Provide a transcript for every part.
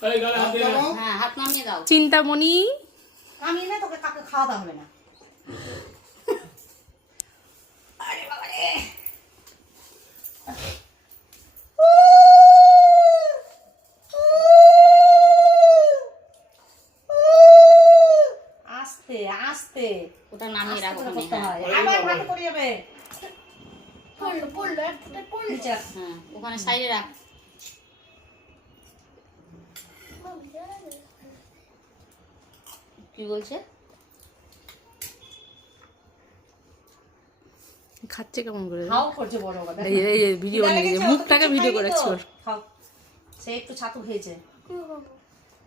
হ্যাঁ হাত নামিয়ে দাও। চিন্তামণি আমি না তোকে কাকে খাওয়া হবে না। আরে বাবা রে আস্তে আস্তে ওটা নামিয়ে রাখো। আবার ভালো করে যাবে। হ্যাঁ ওখানে সাইডে রাখ। কি বলছে? খাচ্ছে কেমন করে? খাও করছে বড় কথা। এই ভিডিও নিয়ে মুখটাকে ভিডিও করেছি ওর। খাও। সে একটু ছাতু খেয়েছে।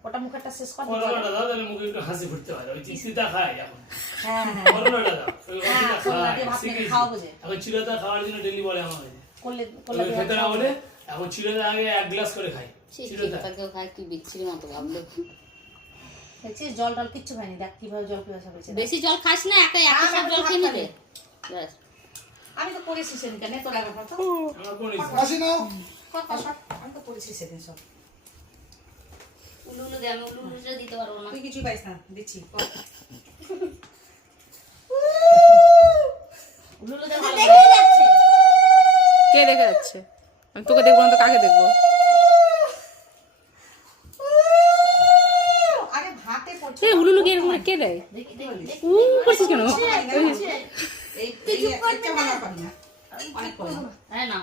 ওটা মুখেরটা শেষ কর। করোনাটা দাও তাহলে মুখে একটু হাসি ফুটতে পারে। ওই চিচিটা খায় এখন। হ্যাঁ হ্যাঁ। করোনাটা দাও। ওই চিচিটা খায়। ভাত মেখে খাওয়াবো যে। এখন চিড়াটা খাওয়ার জন্য ডেলি বলে আমাকে। কোলে খেতে না বলে এখন চিড়াটা আগে 1 গ্লাস করে খাই। চিড়াটা চিড়াটাকেও খায় কি বিচ্ছিরি মতো ভাবলো। দেখছিস জল টল কিচ্ছু খাইনি। দেখ কিভাবে জল পিপাসা পেয়েছে। বেশি জল খাস না, একটা সব জল খেয়ে নেবে। ব্যাস। আমি তো করেছি সেদিনকে নে তোরা ব্যাপার তো। আমরা কোন ইচ্ছা আসি নাও আমি তো করেছি সেদিন সব। উলু দে, আমি উলু দিতে পারবো না। তুই কিছু পাইস না দিচ্ছি। উলু দে ভালো করে। কে দেখে যাচ্ছে? আমি তোকে দেখবো না তো কাকে দেখবো? আরে ভাতে পড়ছে। এই উলুলু কে এরকম করে কে দেয়? দেখি দেখি। করছিস কেন? এই একটা ভালো পারি না। অনেক করে। হ্যাঁ না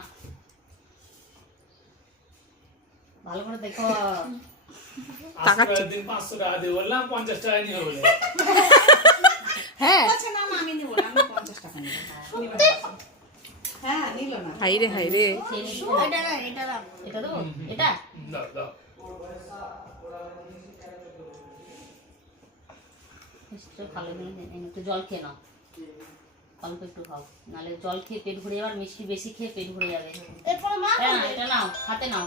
ভালো করে দেখো। আজকে দিন 500 টাকা দিয়ে বললাম 50 টাকা নিয়ে বলে। হ্যাঁ আচ্ছা না না আমি নিব না। আমি 50 টাকা নিব। হ্যাঁ নিল না। হাই রে হাই রে। এটা না, এটা না। এটা তো এটা দাও দাও। ভালো করে একটু জল খেয়ে নাও। অল্প একটু খাও, নাহলে জল খেয়ে পেট ভরে যাবে, আর মিষ্টি বেশি খেয়ে পেট ভরে যাবে। হ্যাঁ এটা নাও, হাতে নাও।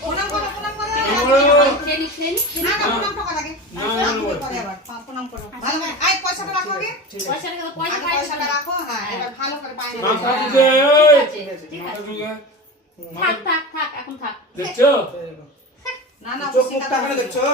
প্রণাম করো প্রণাম করো। খেয়ে নি খেয়ে নি। না না প্রণাম টাকা লাগে। পরে আবার প্রণাম করো। ভালো করে আই পয়সাটা রাখো আগে। পয়সাটা দাও, পয়সা আগে পয়সাটা রাখো। হ্যাঁ এবার ভালো করে পায় না। মাথা দিতে এই ঠিক মাথা আছে। দিতে থাক থাক থাক, এখন থাক। দেখছো না না চোখ মুখ টাকা দেখছো